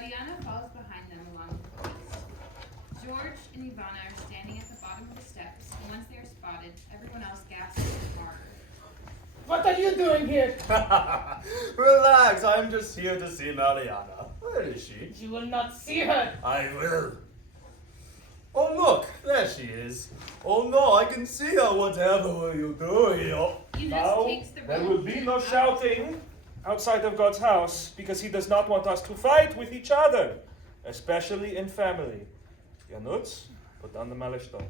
Mariana follows behind them along with the police. George and Ivana are standing at the bottom of the steps, and once they are spotted, everyone else gasps in horror. What are you doing here? Relax, I'm just here to see Mariana. Where is she? You will not see her. I will. Oh look, there she is. Oh no, I can see her. Whatever will you do here? Eunice Now, takes the there rope will be and no out. shouting outside of God's house because he does not want us to fight with each other, especially in family. Janusz, put down the malish doll.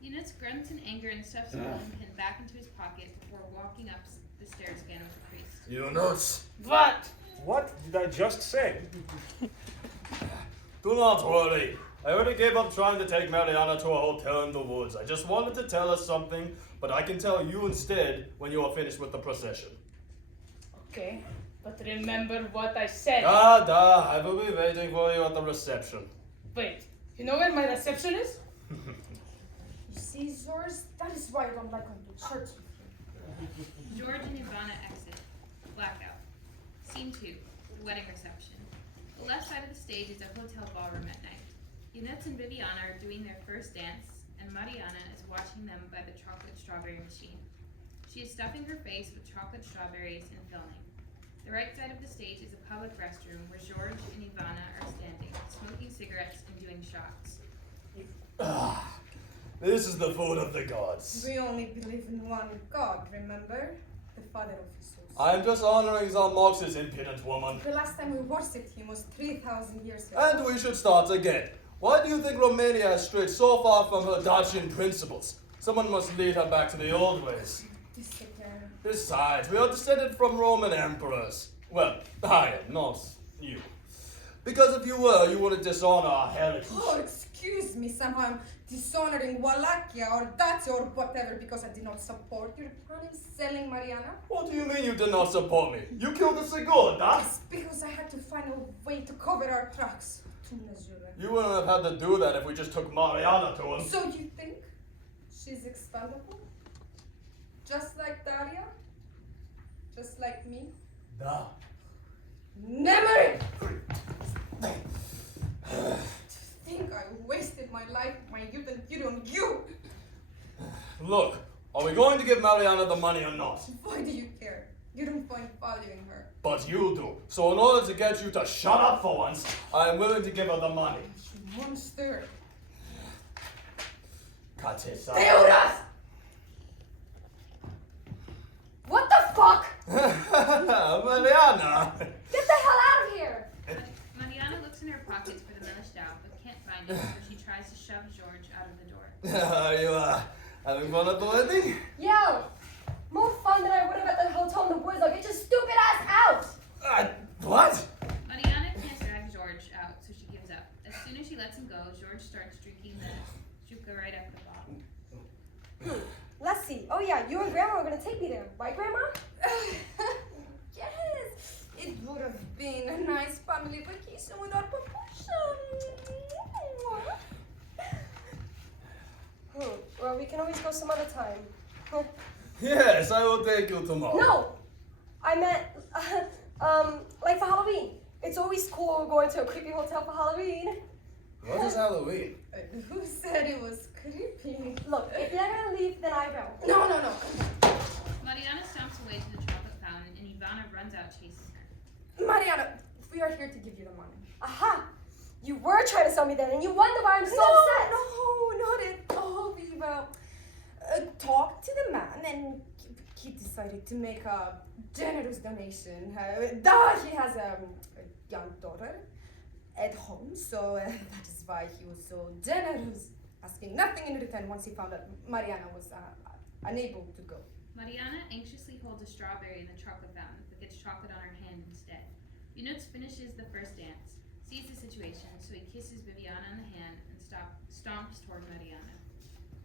Eunice grunts in anger and stuffs the rolling pin back into his pocket before walking up the stairs again with the priest. Janusz, What? What did I just say? do not worry. I already gave up trying to take Mariana to a hotel in the woods. I just wanted to tell her something, but I can tell you instead when you are finished with the procession. Okay, but remember what I said. Da, I will be waiting for you at the reception. Wait, you know where my reception is? You see, Zors, that is why I don't like going to church with you. George and Ivana exit. Blackout. Scene 2. The wedding reception. The left side of the stage is a hotel ballroom at night. Eunice and Viviana are doing their first dance, and Mariana is watching them by the chocolate strawberry machine. She is stuffing her face with chocolate strawberries and filming. The right side of the stage is a public restroom where George and Ivana are standing, smoking cigarettes and doing shots. This is the food of the gods. We only believe in one God, remember? The Father of Jesus. I'm just honoring Zalmox's impudent woman. The last time we worshipped him was 3,000 years ago. And we should start again. Why do you think Romania has strayed so far from her Dacian principles? Someone must lead her back to the old ways. Disappear. Besides, we are descended from Roman emperors. Well, I am, not you. Because if you were, you wouldn't dishonor our heritage. Oh, excuse me, somehow I'm dishonoring Wallachia or Dacia or whatever because I did not support your plan in selling Mariana. What do you mean you did not support me? You killed the Sigurd, It's because I had to find a way to cover our tracks to Missouri. You wouldn't have had to do that if we just took Mariana to him. So you think she's expendable? Just like Daria? Just like me? Da. Never! To think I wasted my life, my youth and beauty on you! Look, are we going to give Mariana the money or not? Why do you care? You don't find value in her. But you do. So in order to get you to shut up for once, I am willing to give her the money. You monster! Katesa. Theodas! What the fuck? Mariana! Get the hell out of here! Mariana looks in her pockets for the millished out, but can't find it, so she tries to shove George out of the door. Are you having fun at the wedding? Yo! More fun than I would have at the hotel in the woods. I'll get your stupid ass out! What? Mariana can't drag George out, so she gives up. As soon as she lets him go, George starts drinking the juka right out of the bottle. Let's see. Oh yeah, you and Grandma are gonna take me there, right, Grandma? Yes! It would have been a nice family vacation without proportion. Well, we can always go some other time. Yes, I will take you tomorrow. No! I meant, like for Halloween. It's always cool going to a creepy hotel for Halloween. What is Halloween? Who said it was creepy? Look, if you're not gonna leave, then I will. No. Mariana stomps away to the chocolate fountain, and Ivana runs out chasing her. Mariana, we are here to give you the money. Aha! You were trying to sell me then, and you wonder why I'm so upset. No, not at all, Viva. Talked to the man, and he decided to make a generous donation. He has a young daughter at home, so that is why he was so generous, asking nothing in return once he found that Mariana was unable to go. Mariana anxiously holds a strawberry in the chocolate fountain, but gets chocolate on her hand instead. Yunus finishes the first dance, sees the situation, so he kisses Viviana on the hand and stomps toward Mariana.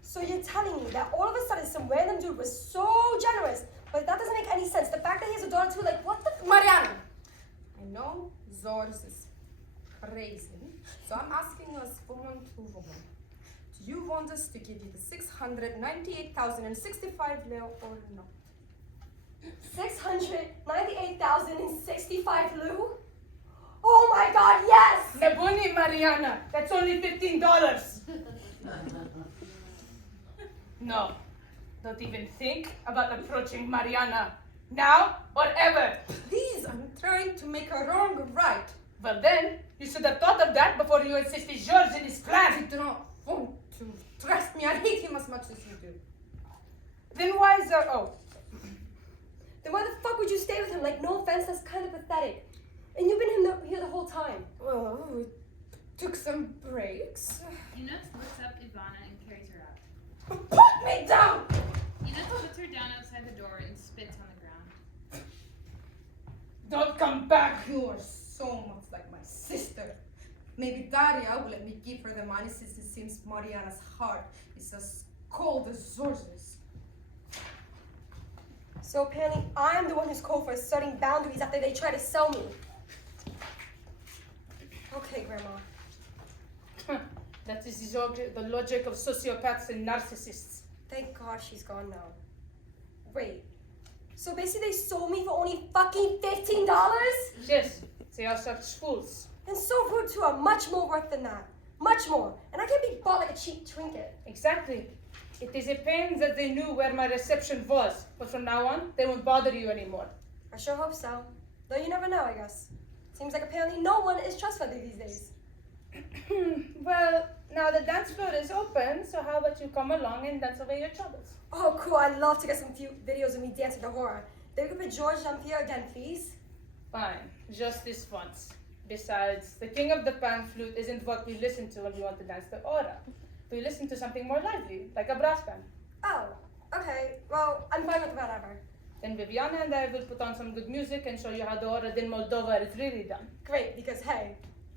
So you're telling me that all of a sudden some random dude was so generous, but that doesn't make any sense. The fact that he has a daughter too, like what the Mariana! I know Zors is crazy, so I'm asking us woman to woman. Do you want us to give you the 698,065 leu or not? 698,065 leu? Oh my god, yes! Nabuni, Mariana. That's only $15. No. Don't even think about approaching Mariana. Now or ever. Please, I'm trying to make a wrong right. Well then, you should have thought of that before you assisted George in his I plan. do not want to. Trust me, I hate him as much as you do. Then why is there... Oh. Then why the fuck would you stay with him? Like, no offense, that's kind of pathetic. And you've been here the whole time. Well, we took some breaks. Yunus lifts up Ivana and carries her out. Put me down! Yunus puts her down outside the door and spits on the ground. Don't come back. You are so much like my sister. Maybe Daria will let me give her the money since it seems Mariana's heart is as cold as George's. So apparently I'm the one who's cold for setting boundaries after they try to sell me. Okay, Grandma. That is the logic of sociopaths and narcissists. Thank God she's gone now. Wait. So basically they sold me for only fucking $15? Yes, they are such fools. And so rude too are much more worth than that. Much more. And I can't be bought like a cheap trinket. Exactly. It is a pain that they knew where my reception was, but from now on, they won't bother you anymore. I sure hope so. Though you never know, I guess. Seems like apparently no one is trustworthy these days. Well, now the dance floor is open, so how about you come along and dance away your troubles? Oh, cool. I'd love to get some few videos of me dancing to horror. Then we could put George on here again, please. Fine, just this once. Besides, the king of the pan flute isn't what we listen to when we want to dance the aura. We listen to something more lively, like a brass band. Oh, okay. Well, I'm fine with whatever. Then Viviana and I will put on some good music and show you how the aura in Moldova is really done. Great, because hey,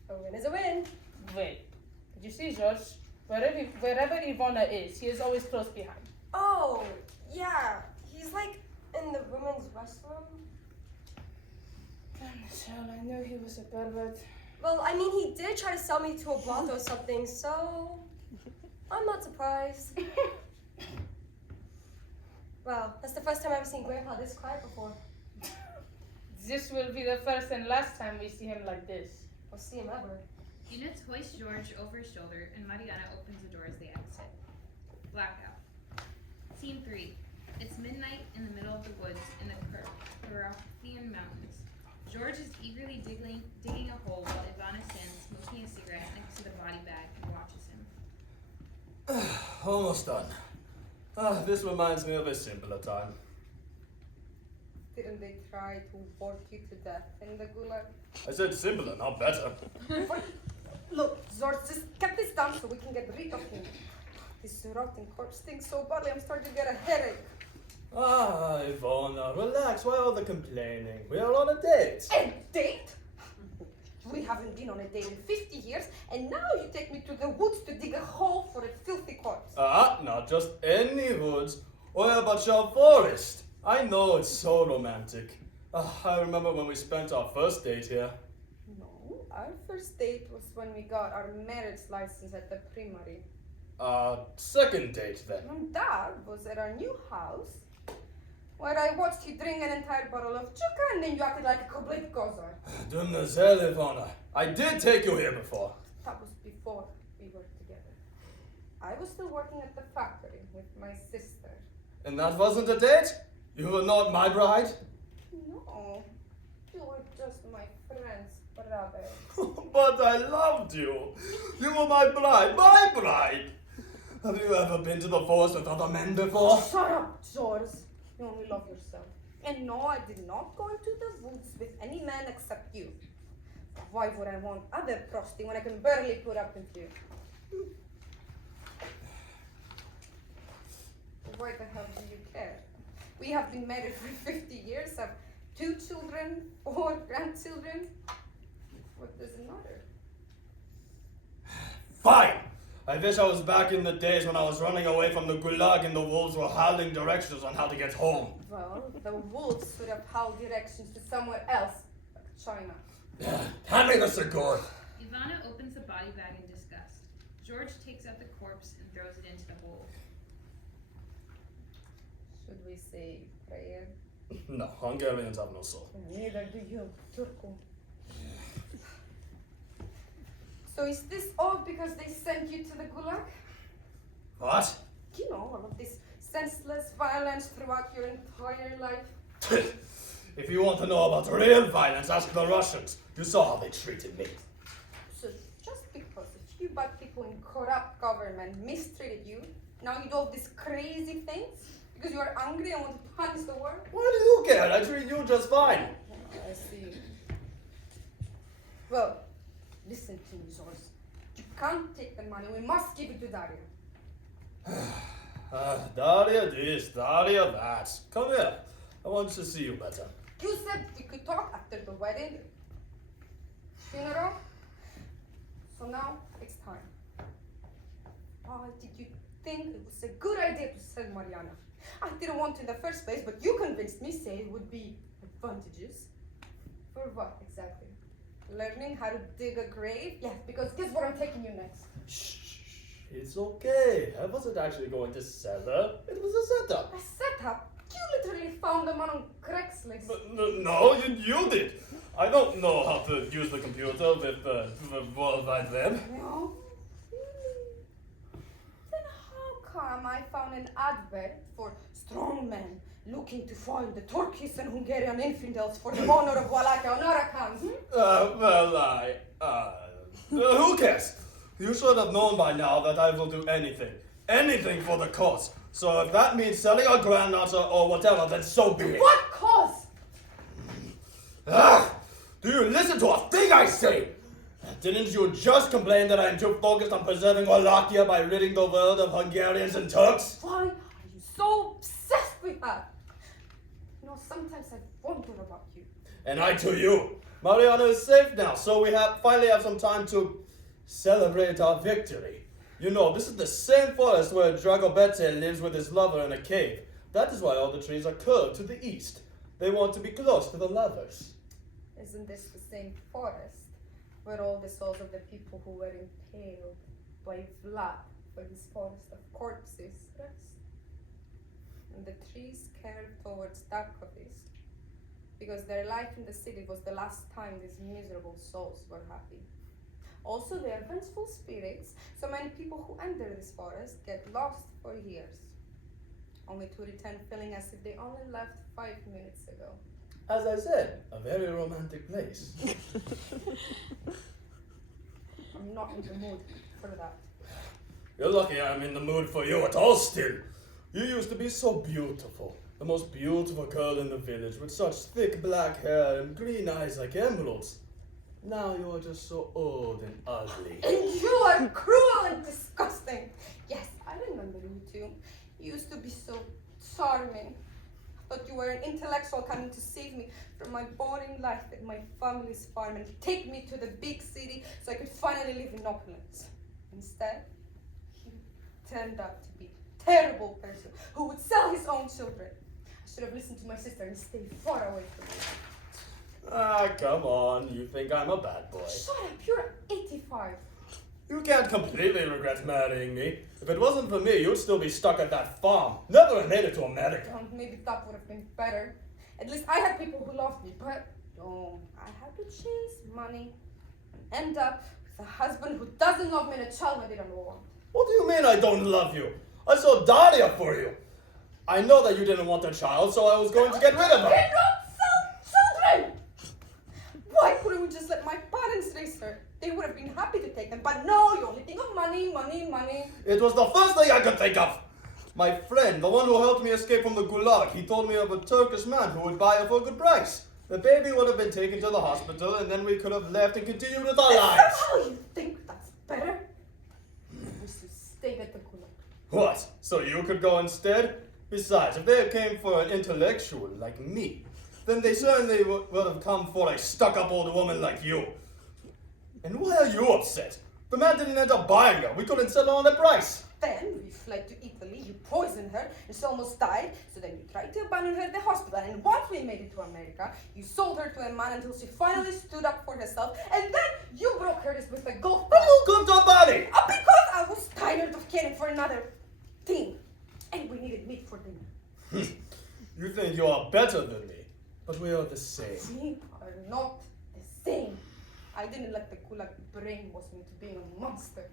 a win is a win. Wait, did you see George? Wherever Ivana is, he is always close behind. Oh, yeah. He's like in the women's restroom. Michelle, I knew he was a pervert. Well, I mean, he did try to sell me to a brothel or something, so I'm not surprised. Well, that's the first time I've ever seen Grandpa this quiet before. This will be the first and last time we see him like this. Or see him ever. Yunus hoists George over his shoulder, and Mariana opens the door as they exit. Blackout. Scene 3. It's midnight in the middle of the woods in the Carpathian Mountains. George is eagerly digging a hole while Ivana stands smoking a cigarette next to the body bag and watches him. Almost done. This reminds me of a simpler time. Didn't they try to work you to death in the gulag? I said simpler, not better. Look, George, just get this done so we can get rid of him. This rotting corpse stinks so badly, I'm starting to get a headache. Ivana, relax. Why all the complaining? We are on a date. A date? We haven't been on a date in 50 years, and now you take me to the woods to dig a hole for a filthy corpse. Not just any woods. What about your forest? I know it's so romantic. I remember when we spent our first date here. No, our first date was when we got our marriage license at the primary. Second date then. And that was at our new house, where I watched you drink an entire bottle of chuka and then you acted like a complete gozer. Demoiselle Ivana, I did take you here before. That was before we were together. I was still working at the factory with my sister. And that wasn't a date? You were not my bride? No, you were just my friend's brother. But I loved you. You were my bride, my bride. Have you ever been to the forest with other men before? Shut up, George. You only love yourself. And no, I did not go into the woods with any man except you. Why would I want other prosty when I can barely put up with you? Why the hell do you care? We have been married for 50 years, have 2 children, 4 grandchildren. What does it matter? Fine. I wish I was back in the days when I was running away from the gulag and the wolves were howling directions on how to get home. Well, the wolves should have howled directions to somewhere else, like China. Hand me the cigar. Ivana opens the body bag in disgust. George takes out the corpse and throws it into the hole. Should we say prayer? No, Hungarians have no soul. Neither do you, Turku. So is this all because they sent you to the gulag? What? You know, all of this senseless violence throughout your entire life. If you want to know about real violence, ask the Russians. You saw how they treated me. So just because a few bad people in corrupt government mistreated you, now you do all these crazy things? Because you are angry and want to punish the world? Why do you care? I treat you just fine. I see. Well, listen to me, Zors. You can't take the money. We must give it to Daria. Daria this, Daria that. Come here. I want to see you better. You said we could talk after the wedding, funeral. So now it's time. Why did you think it was a good idea to sell Mariana? I didn't want to in the first place, but you convinced me, say it would be advantageous. For what exactly? Learning how to dig a grave? Yes, because guess where I'm taking you next. Shh. It's okay. I wasn't actually going to sell her. It was a setup. A setup? You literally found them on Craigslist. No, you did. I don't know how to use the computer with the World Wide Web. No? Then how come I found an advert for strong men looking to find the Turkish and Hungarian infidels for the honor of Wallachia on our account? Who cares? You should have known by now that I will do anything. Anything for the cause. So if that means selling our granddaughter or whatever, then so be it. What cause? Do you listen to a thing I say? Didn't you just complain that I'm too focused on preserving Wallachia by ridding the world of Hungarians and Turks? Why are you so obsessed with that? You know, sometimes I wonder about you. And I to you. Mariana is safe now, so we finally have some time to celebrate our victory. You know, this is the same forest where Dragobete lives with his lover in a cave. That is why all the trees are curved to the east. They want to be close to the lovers. Isn't this the same forest where all the souls of the people who were impaled by Vlad for this forest of corpses rest? And the trees curve towards Darkovist because their life in the city was the last time these miserable souls were happy. Also, they are vengeful spirits, so many people who enter this forest get lost for years, only to return feeling as if they only left 5 minutes ago. As I said, a very romantic place. I'm not in the mood for that. You're lucky I'm in the mood for you at all still. You used to be so beautiful. The most beautiful girl in the village with such thick black hair and green eyes like emeralds. Now you're just so old and ugly. And you are cruel and disgusting. Yes, I remember you too. You used to be so charming. I thought you were an intellectual coming to save me from my boring life at my family's farm and take me to the big city so I could finally live in opulence. Instead, you turned out to be a terrible person who would sell his own children. I should have listened to my sister and stayed far away from you. Come on. You think I'm a bad boy. Shut up, you're 85. You can't completely regret marrying me. If it wasn't for me, you'd still be stuck at that farm. Never have made it to America. Well, maybe that would have been better. At least I had people who loved me, but no, I had to chase money and end up with a husband who doesn't love me and a child I didn't want. What do you mean I don't love you? I saw Daria for you. I know that you didn't want a child, so I was going to get rid of her. I don't sell children! Why couldn't we just let my parents raise her? They would have been happy to take them, but no, you only think of money, money, money. It was the first thing I could think of. My friend, the one who helped me escape from the gulag, he told me of a Turkish man who would buy her for a good price. The baby would have been taken to the hospital, and then we could have left and continued with our lives. Oh, you think that's better? We should stay at the gulag. What? So you could go instead? Besides, if they came for an intellectual like me, then they certainly would have come for a stuck-up old woman like you. And why are you upset? The man didn't end up buying her. We couldn't settle on a price. Then we fled to Italy, you poisoned her, and she almost died, so then you tried to abandon her at the hospital, and once we made it to America, you sold her to a man until she finally stood up for herself, and then you broke her wrist with a golf ball. You cooked her body! Because I was tired of caring for another thing, and we needed meat for dinner. You think you are better than me, but we are the same. We are not the same. I didn't let the gulag brainwash me to being a monster.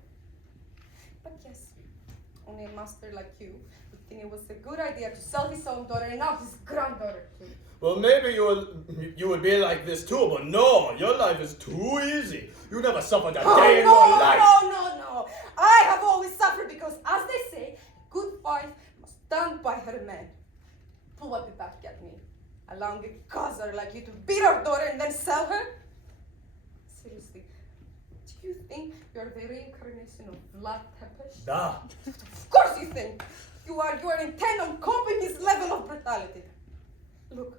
But yes, only a monster like you would think it was a good idea to sell his own daughter and now his granddaughter too. Well, maybe you would be like this too, but no, your life is too easy. You never suffered a day in no, your life. no. I have always suffered because, as they say, a good wife must stand by her man. What did that get me? Allowing a causer like you to beat our daughter and then sell her? Seriously, do you think you're the reincarnation of Vlad Tepes? Da. Of course you think! You are intent on coping his level of brutality. Look,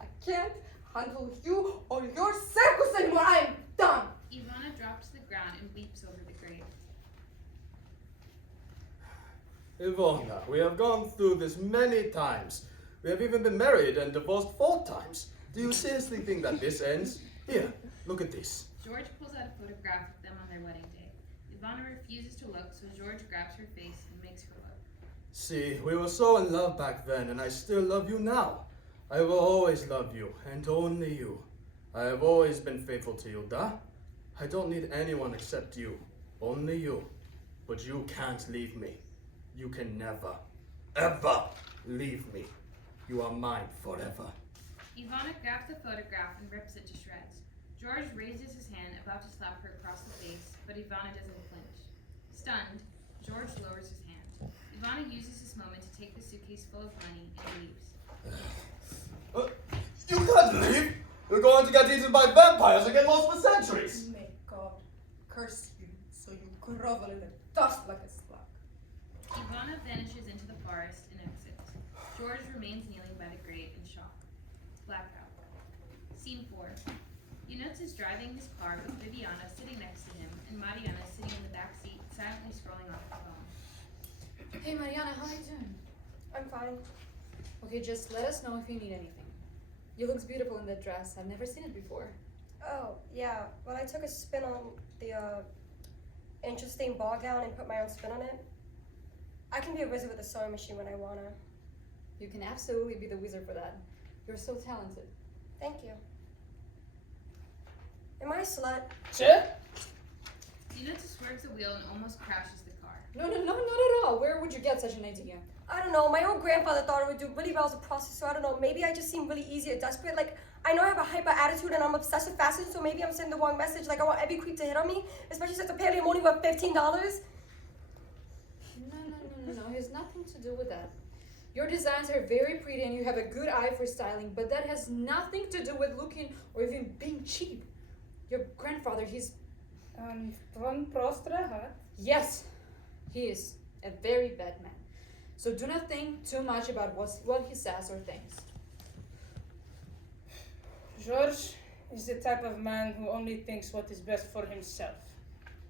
I can't handle you or your circus anymore. I am done! Ivana drops to the ground and weeps over the grave. Ivana, we have gone through this many times. We have even been married and divorced 4 times. Do you seriously think that this ends? Here, look at this. George pulls out a photograph of them on their wedding day. Ivana refuses to look, so George grabs her face and makes her look. See, we were so in love back then, and I still love you now. I will always love you, and only you. I have always been faithful to you, da? I don't need anyone except you. Only you. But you can't leave me. You can never, ever leave me. You are mine forever. Ivana grabs the photograph and rips it to shreds. George raises his hand, about to slap her across the face, but Ivana doesn't flinch. Stunned, George lowers his hand. Ivana uses this moment to take the suitcase full of money and leaves. You can't leave! You're going to get eaten by vampires and get lost for centuries! May God curse you so you grovel in the dust like a slug. Ivana vanishes into the forest and exits. George remains kneeling by the grave in shock. Blackout. Scene 4. Yunus is driving his car with Viviana sitting next to him and Mariana sitting in the back seat, silently scrolling off her phone. Hey Mariana, how are you doing? I'm fine. Okay, just let us know if you need anything. You look beautiful in that dress. I've never seen it before. Oh, yeah. Well, I took a spin on the interesting ball gown and put my own spin on it. I can be a wizard with a sewing machine when I wanna. You can absolutely be the wizard for that. You're so talented. Thank you. Am I a slut? Sure. Yunus swerves the wheel and almost crashes the car. No, not at all. Where would you get such an idea? I don't know. My old grandfather thought it would do really well as a prostitute, so I don't know. Maybe I just seem really easy or desperate. Like, I know I have a hyper attitude and I'm obsessed with fashion, so maybe I'm sending the wrong message. Like, I want every creep to hit on me, especially since apparently I'm only worth $15. No. It has nothing to do with that. Your designs are very pretty and you have a good eye for styling, but that has nothing to do with looking or even being cheap. Your grandfather, he's... Från Prostra, huh? Yes, he is a very bad man. So do not think too much about what he says or thinks. George is the type of man who only thinks what is best for himself.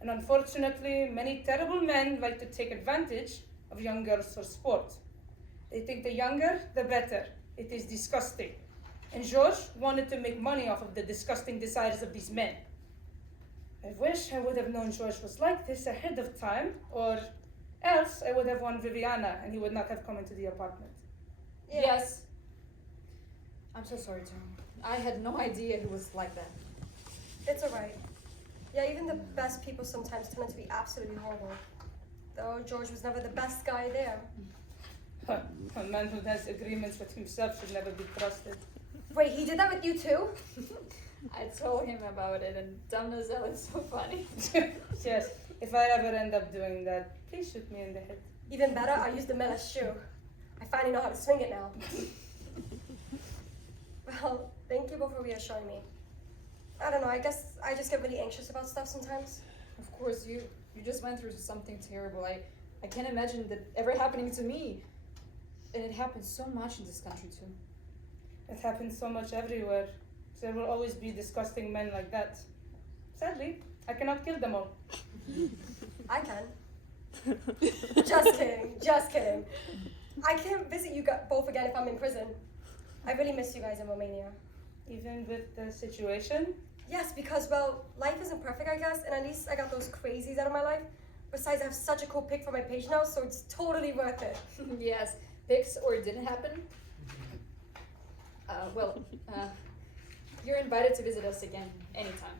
And unfortunately, many terrible men like to take advantage of young girls for sport. They think the younger, the better. It is disgusting. And George wanted to make money off of the disgusting desires of these men. I wish I would have known George was like this ahead of time, or else I would have won Viviana and he would not have come into the apartment. Yeah. Yes. I'm so sorry, Tom. I had no idea he was like that. It's alright. Yeah, even the best people sometimes turn out to be absolutely horrible. Though George was never the best guy there. A man who has agreements with himself should never be trusted. Wait, he did that with you too? I told him about it, and Tom Nozell is so funny. Yes, if I ever end up doing that, please shoot me in the head. Even better, I used the Mella's shoe. I finally know how to swing it now. Well, thank you both for reassuring me. I don't know, I guess I just get really anxious about stuff sometimes. Of course, you just went through something terrible. I can't imagine that ever happening to me. And it happens so much in this country too. It happens so much everywhere. There will always be disgusting men like that. Sadly, I cannot kill them all. I can. Just kidding. I can't visit you both again if I'm in prison. I really miss you guys in Romania. Even with the situation? Yes, because, well, life isn't perfect, I guess, and at least I got those crazies out of my life. Besides, I have such a cool pic for my page now, so it's totally worth it. Yes, pics or it didn't happen. You're invited to visit us again anytime.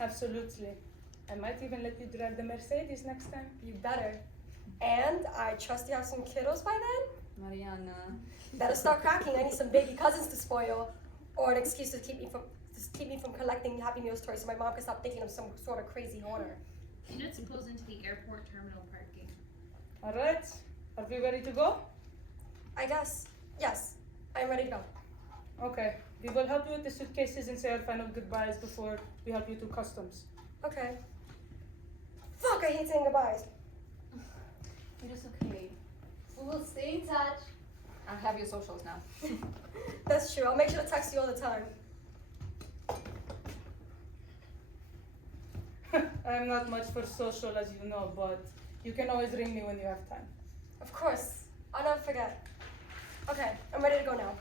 Absolutely. I might even let you drive the Mercedes next time. You better. And I trust you have some kiddos by then? Mariana. Better start cracking. I need some baby cousins to spoil. Or an excuse to keep me from collecting Happy Meals toys so my mom can stop thinking I'm some sort of crazy hoarder. Units pulls into the airport terminal parking. Alright, are we ready to go? I guess. Yes. I'm ready to go. Okay, we will help you with the suitcases and say our final goodbyes before we help you to customs. Okay. Fuck, I hate saying goodbyes. It is okay. We will stay in touch. I'll have your socials now. That's true. I'll make sure to text you all the time. I'm not much for social, as you know, but you can always ring me when you have time. Of course. I'll never forget. Okay, I'm ready to go now.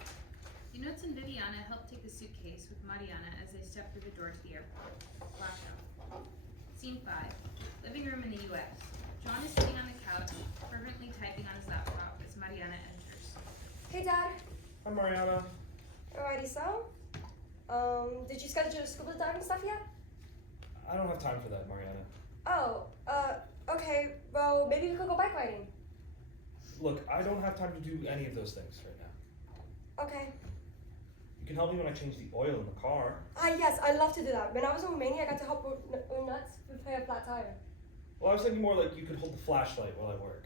Units and Viviana help take the suitcase with Mariana as they step through the door to the airport. Blackout. Scene 5. Living room in the U.S. John is sitting on the couch, fervently typing on his laptop as Mariana enters. Hey, Dad. Hi, Mariana. Alrighty, so? Did you schedule the scuba diving stuff yet? I don't have time for that, Mariana. Oh, okay. Well, maybe we could go bike riding. Look, I don't have time to do any of those things right now. Okay. You can help me when I change the oil in the car. Yes, I'd love to do that. When I was in Romania, I got to help nuts repair a flat tire. Well, I was thinking more like you could hold the flashlight while I work.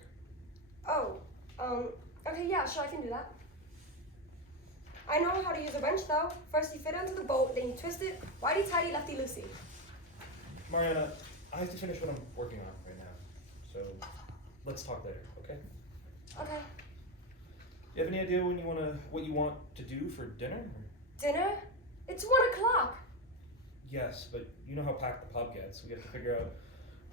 Oh, okay, yeah, sure, I can do that. I know how to use a wrench, though. First you fit it onto the bolt, then you twist it, righty-tighty, lefty-loosey. Mariana, I have to finish what I'm working on right now. So, let's talk later, okay? Okay. You have any idea what you want to do for dinner? Dinner? It's 1 o'clock. Yes, but you know how packed the pub gets. We have to figure out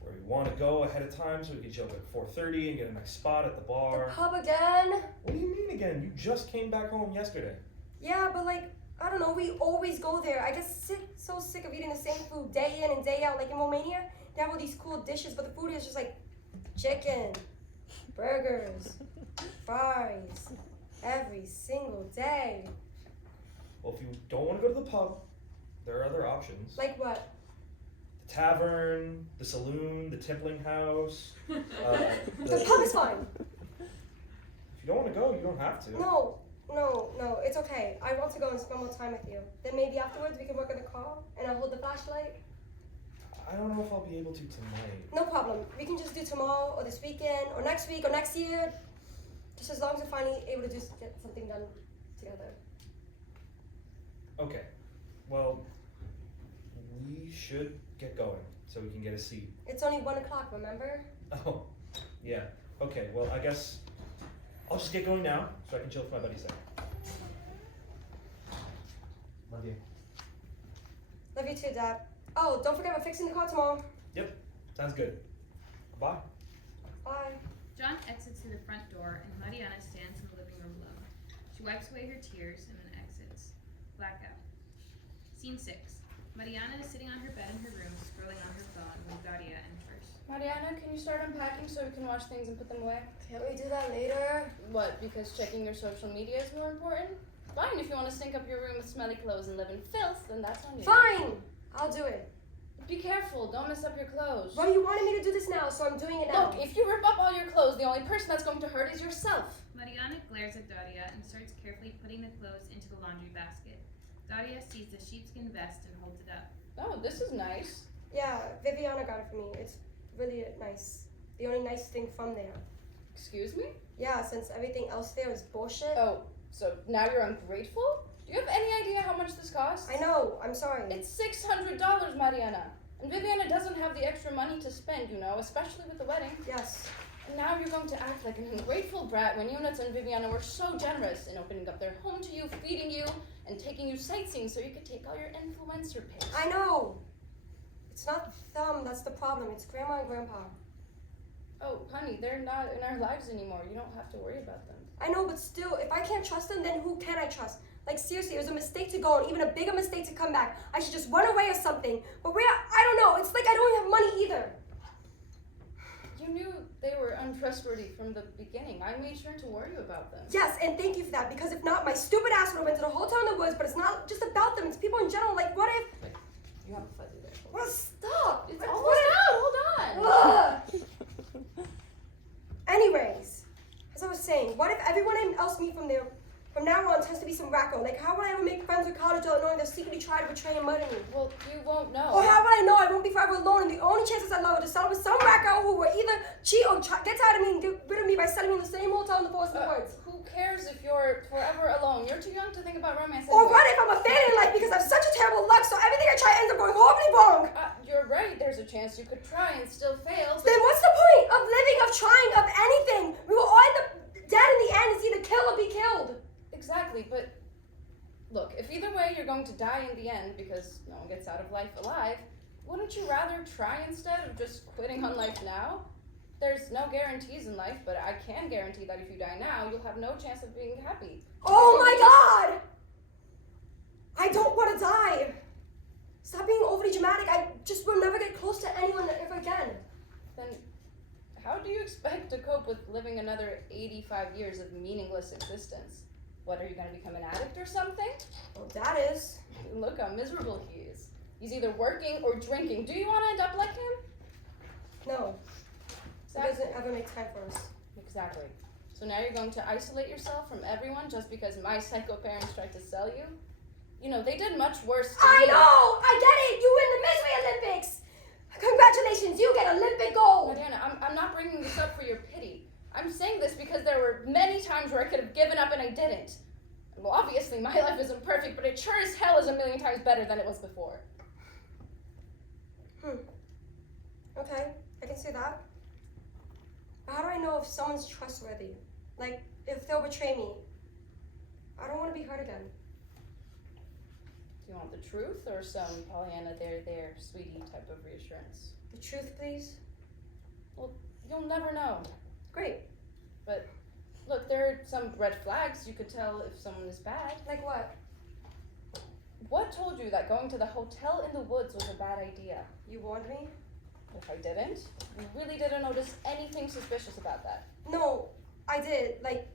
where we want to go ahead of time so we can show up at 4:30 and get a nice spot at the bar. The pub again? What do you mean again? You just came back home yesterday. Yeah, but I don't know, we always go there. I get so sick of eating the same food day in and day out. Like in Romania, they have all these cool dishes, but the food is just like chicken, burgers, fries, every single day. Well, if you don't want to go to the pub, there are other options. Like what? The tavern, the saloon, the tippling house. The pub is fine. If you don't want to go, you don't have to. No, it's okay. I want to go and spend more time with you. Then maybe afterwards we can work on the car and I'll hold the flashlight. I don't know if I'll be able to tonight. No problem. We can just do tomorrow or this weekend or next week or next year. Just as long as we're finally able to get something done together. Okay. Well, we should get going so we can get a seat. It's only 1 o'clock, remember? Oh, yeah. Okay, well, I guess I'll just get going now so I can chill with my buddies there. Love you. Love you too, Dad. Oh, don't forget we're fixing the car tomorrow. Yep, sounds good. Bye. Bye. John exits through the front door and Mariana stands in the living room alone. She wipes away her tears and then exits. Blackout. Scene 6. Mariana is sitting on her bed in her room, scrolling on her phone when Daria enters. Mariana, can you start unpacking so we can wash things and put them away? Can't we do that later? What, because checking your social media is more important? Fine, if you want to stink up your room with smelly clothes and live in filth, then that's on you. Fine! I'll do it. Be careful, don't mess up your clothes. Well, you wanted me to do this now, so I'm doing it now. Look, if you rip up all your clothes, the only person that's going to hurt is yourself. Mariana glares at Daria and starts carefully putting the clothes into the laundry basket. Daria sees the sheepskin vest and holds it up. Oh, this is nice. Yeah, Viviana got it for me. It's really nice. The only nice thing from there. Excuse me? Yeah, since everything else there is bullshit. Oh, so now you're ungrateful? Do you have any idea how much this costs? I know, I'm sorry. It's $600, Mariana. And Viviana doesn't have the extra money to spend, you know, especially with the wedding. Yes. And now you're going to act like an ungrateful brat when Eunice and Viviana were so generous in opening up their home to you, feeding you, and taking you sightseeing so you could take all your influencer pics. I know. It's not them that's the problem. It's Grandma and Grandpa. Oh, honey, they're not in our lives anymore. You don't have to worry about them. I know, but still, if I can't trust them, then who can I trust? Like, seriously, it was a mistake to go and even a bigger mistake to come back. I should just run away or something. But I don't know. It's like I don't have money either. You knew they were untrustworthy from the beginning. I made sure to worry about them. Yes, and thank you for that, because if not, my stupid ass would have went to the hotel in the woods, but it's not just about them. It's people in general. Like, what if... You have a fuzzy there. Well, stop! It's What- almost what- out. Hold on. Ugh. Anyways, as I was saying, what if everyone else me from now on tends to be some wacko? Like, how would I ever make friends with college all knowing they'll secretly try to betray and murder me? Well, you won't know. Or how would I know I won't be forever alone and the only chances I love are to settle with some wacko who will either cheat or get tired of me and get rid of me by setting me in the same hotel in the Forest of the Woods? Who cares if you're forever alone? You're too young to think about romance Or anyway. what if I'm a failure in life because I have such a terrible luck so everything I try ends up going horribly wrong? You're right. There's a chance you could try and still fail. But Then what's the point of living, of trying, of anything? We will all end up dead in the end. It's either kill or be killed. Exactly, but look, if either way you're going to die in the end because no one gets out of life alive, wouldn't you rather try instead of just quitting on life now? There's no guarantees in life, but I can guarantee that if you die now, you'll have no chance of being happy. Oh my god! I don't want to die. Stop being overly dramatic. I just will never get close to anyone ever again. Then how do you expect to cope with living another 85 years of meaningless existence? What, are you going to become an addict or something? Well, that is. Look how miserable he is. He's either working or drinking. Do you want to end up like him? No. He doesn't ever make time for us. Exactly. So now you're going to isolate yourself from everyone just because my psycho parents tried to sell you? You know, they did much worse to I me. know! I get it! You win the Misery Olympics! Congratulations, you get Olympic gold! Mariana, I'm not bringing this up for your pity. I'm saying this because there were many times where I could have given up and I didn't. Well, obviously my life isn't perfect, but it sure as hell is a million times better than it was before. Okay, I can see that. But how do I know if someone's trustworthy? Like, if they'll betray me? I don't want to be hurt again. Do you want the truth or some Pollyanna there, sweetie type of reassurance? The truth, please? Well, you'll never know. Great. But look, there are some red flags you could tell if someone is bad. Like what? What told you that going to the hotel in the woods was a bad idea? You warned me? If I didn't, you really didn't notice anything suspicious about that. No, I did. Like,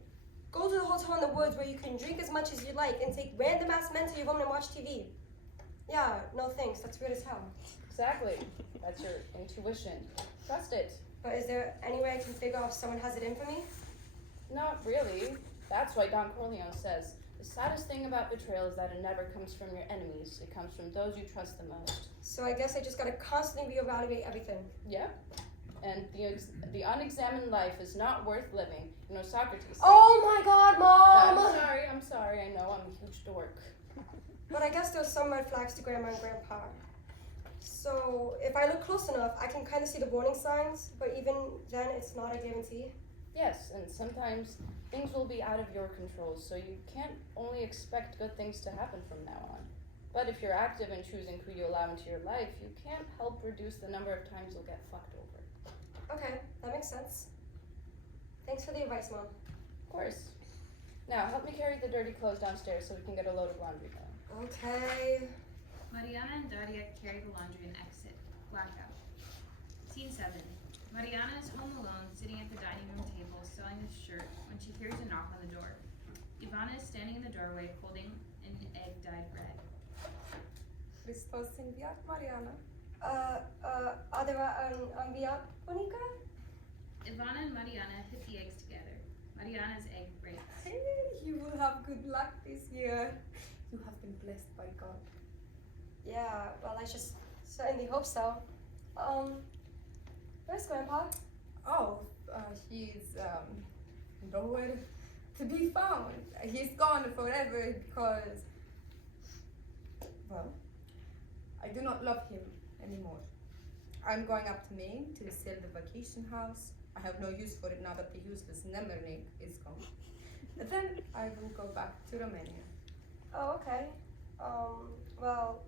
go to the hotel in the woods where you can drink as much as you like and take random ass men to your room and watch TV. Yeah, no thanks. That's weird as hell. Exactly. That's your intuition. Trust it. But is there any way I can figure out if someone has it in for me? Not really. That's why Don Corleone says, the saddest thing about betrayal is that it never comes from your enemies. It comes from those you trust the most. So I guess I just gotta constantly reevaluate everything. Yep. And the unexamined life is not worth living. You know, Socrates said. Oh my god, Mom! I'm sorry. I know I'm a huge dork. But I guess there's some red flags to Grandma and Grandpa. So if I look close enough, I can kind of see the warning signs, but even then, it's not a guarantee. Yes, and sometimes things will be out of your control, so you can't only expect good things to happen from now on. But if you're active in choosing who you allow into your life, you can't help reduce the number of times you'll get fucked over. Okay, that makes sense. Thanks for the advice, Mom. Of course. Now, help me carry the dirty clothes downstairs so we can get a load of laundry done. Okay. Mariana and Daria carry the laundry and exit. Blackout. Scene 7. Mariana is home alone, sitting at the dining room table, sewing a shirt, when she hears a knock on the door. Ivana is standing in the doorway, holding an egg-dyed bread. Christos înviat, Mariana. Adeva înviat, bunica? Ivana and Mariana hit the eggs together. Mariana's egg breaks. Hey, you will have good luck this year. You have been blessed by God. Yeah, well, I just certainly hope so. Where's Grandpa? Oh, he's nowhere to be found. He's gone forever because, well, I do not love him anymore. I'm going up to Maine to sell the vacation house. I have no use for it now that the useless Nemernik is gone. But then I will go back to Romania. Oh, okay. Well,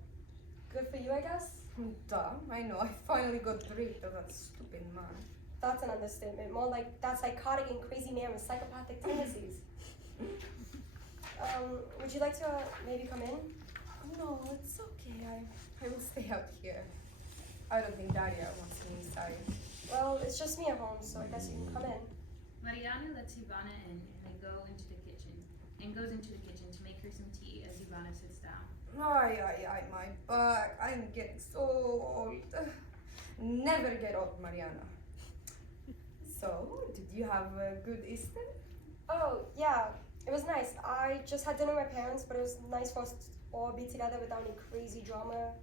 good for you, I guess. Duh, I know. I finally got rid of that stupid man. That's an understatement. More like that psychotic and crazy man with psychopathic tendencies. Would you like to maybe come in? No, it's okay. I will stay out here. I don't think Daria wants me inside. Well, it's just me at home, so I guess you can come in. Mariana lets Ivana in and goes into the kitchen to make her some tea as Ivana sits down. Ay, my back. I'm getting so old. Never get old, Mariana. So, did you have a good Easter? Oh, yeah, it was nice. I just had dinner with my parents, but it was nice for us to all be together without any crazy drama.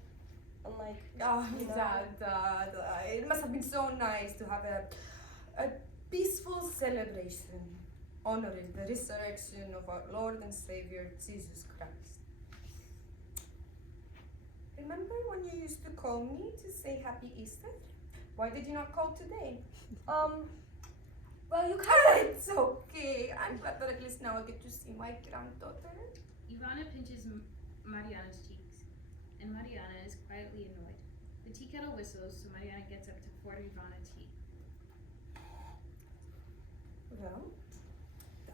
And like, Oh, you know. Dad, it must have been so nice to have a peaceful celebration honoring the resurrection of our Lord and Savior Jesus Christ. Remember when you used to call me to say Happy Easter? Why did you not call today? Well, you It's okay. I'm glad that at least now I get to see my granddaughter. Ivana pinches Mariana's cheeks, and Mariana is quietly annoyed. The tea kettle whistles, so Mariana gets up to pour Ivana tea. Well,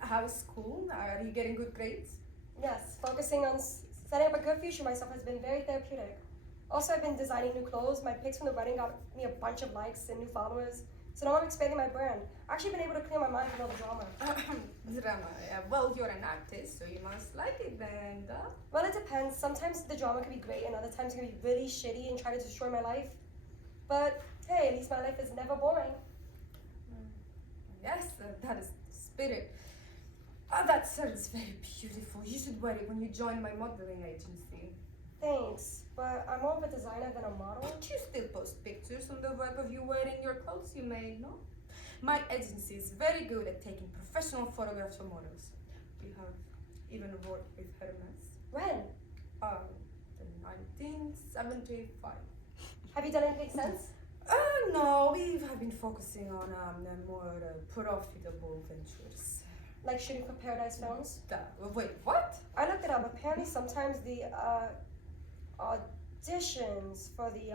how's school? Are you getting good grades? Yes, focusing on setting up a good future for myself has been very therapeutic. Also, I've been designing new clothes. My pics from the wedding got me a bunch of likes and new followers. So now I'm expanding my brand. I've actually been able to clear my mind from all the drama. Drama, yeah. Well, you're an artist, so you must like it then, duh. Well, it depends. Sometimes the drama can be great, and other times it can be really shitty and try to destroy my life. But hey, at least my life is never boring. Yes, that is the spirit. That shirt is very beautiful. You should wear it when you join my modeling agency. Thanks, but I'm more of a designer than a model. Don't you still post pictures on the web of you wearing your clothes you made, no? My agency is very good at taking professional photographs of models. We have even worked with Hermes. When? In 1975. Have you done anything since? No, we have been focusing on more profitable ventures. Like shooting for Paradise Films? Wait, what? I looked it up. Apparently, sometimes the auditions for the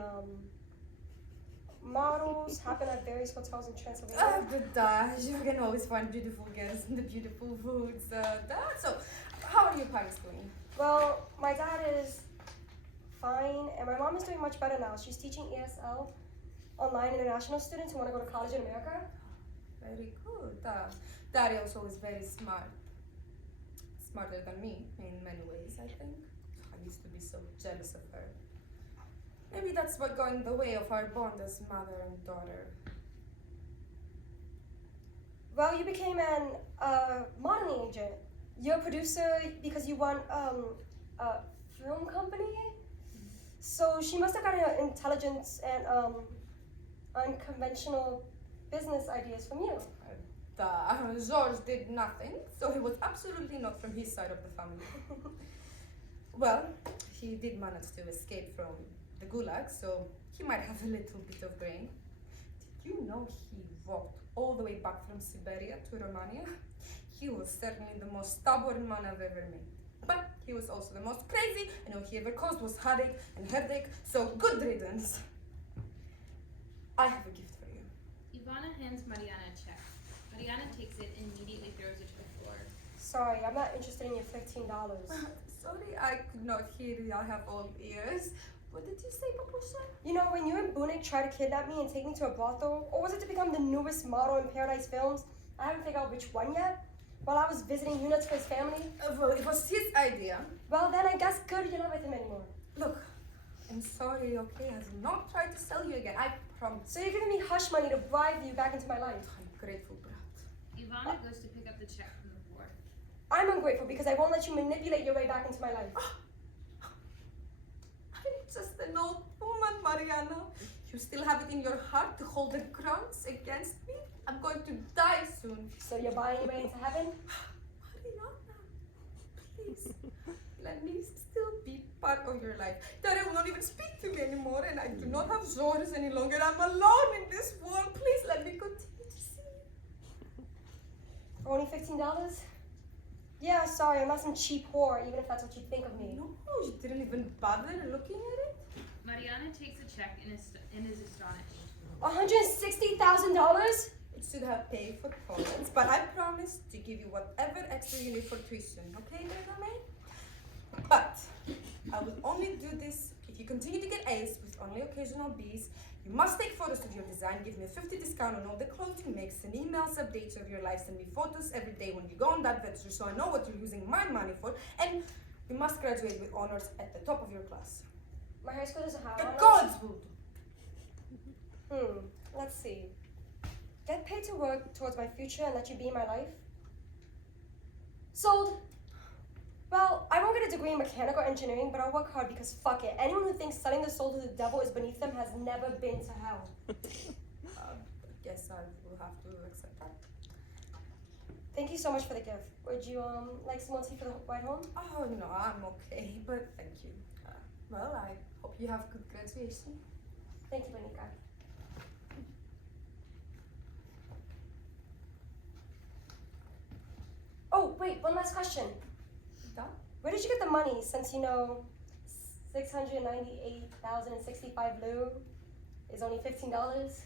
models happen at various hotels in Transylvania. But you can always find beautiful girls in the beautiful woods. So, how are your parents doing? Well, my dad is fine, and my mom is doing much better now. She's teaching ESL online international students who want to go to college in America. Very good. Daddy also is very smart. Smarter than me in many ways, I think. I used to be so jealous of her. Maybe that's what got in the way of our bond as mother and daughter. Well, you became an modeling agent. You're a producer because you want a film company. So she must have gotten her intelligence and unconventional business ideas from you. George did nothing, so he was absolutely not from his side of the family. Well, he did manage to escape from the gulag, so he might have a little bit of brain. Did you know he walked all the way back from Siberia to Romania? He was certainly the most stubborn man I've ever met. But he was also the most crazy, and all he ever caused was headache, so good riddance. I have a gift for you. Ivana hands Mariana a check. Mariana takes it and immediately throws it to the floor. Sorry, I'm not interested in your $15. Sorry, I could not hear you. I have all ears. What did you say, Papusha? You know, when you and Bunik tried to kidnap me and take me to a brothel, or was it to become the newest model in Paradise Films? I haven't figured out which one yet. While I was visiting units for his family. Well, it was his idea. Well, then I guess good you're not with him anymore. Look, I'm sorry, okay? I will not try to sell you again. I promise. So you're giving me hush money to bribe you back into my life. I'm grateful, brat. Ivana goes to pick up the check from the floor. I'm ungrateful because I won't let you manipulate your way back into my life. I'm just an old woman, Mariana. You still have it in your heart to hold a grudge against me? I'm going to die soon. So you're buying your way into heaven? Mariana, please, let me still be part of your life. Daddy will not even speak to me anymore, and I do not have George any longer. I'm alone in this world. Please let me continue to see you. For only $15? Yeah, sorry, I'm not some cheap whore, even if that's what you think of me. No, you didn't even bother looking at it. Mariana takes the check and is astonished. $160,000? It should have paid for college, but I promise to give you whatever extra you need for tuition, okay, little May? But I will only do this if you continue to get A's with only occasional B's. You must take photos of your design, give me a 50 discount on all the clothes you make, send emails, updates of your life, send me photos every day when you go on that venture so I know what you're using my money for, and You must graduate with honors at the top of your class. My high school doesn't have The honors. gods would. Let's see. Get paid to work towards my future and let you be in my life? Sold. Well, I won't get a degree in mechanical engineering, but I'll work hard because fuck it. Anyone who thinks selling their soul to the devil is beneath them has never been to hell. I guess I will have to accept that. Thank you so much for the gift. Would you like some more tea for the ride home? Oh no, I'm okay, but thank you. Well, I hope you have good graduation. Thank you, Monica. Oh, wait, one last question. Done? Where did you get the money since you know 698,065 leu is only $15?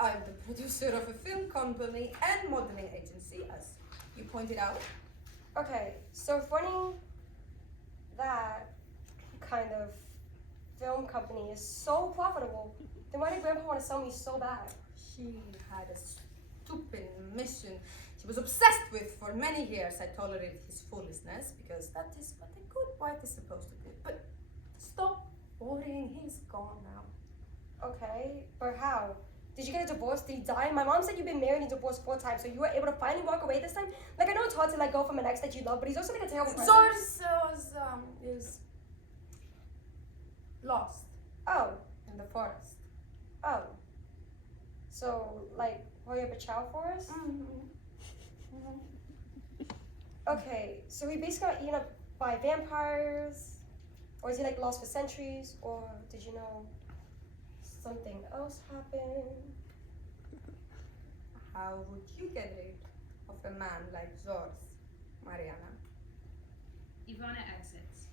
I'm the producer of a film company and modeling agency, as you pointed out. Okay, so if running that kind of film company is so profitable, then why did Grandpa want to sell me so bad? He had a stupid mission he was obsessed with for many years. I tolerated his foolishness because that is what a good wife is supposed to do. But stop worrying, he's gone now. Okay, but how? Did you get a divorce? Did he die? My mom said you've been married and divorced 4 times, so you were able to finally walk away this time? Like, I know it's hard to let go from an ex that you love, but he's also like a terrible person. Zors is lost Oh, in the forest. oh. So, like, Hoya Bachow Forest? Okay, so he basically got eaten up by vampires? Or is he like lost for centuries? Or did you know something else happened? How would you get rid of a man like Zors, Mariana? Ivana exits.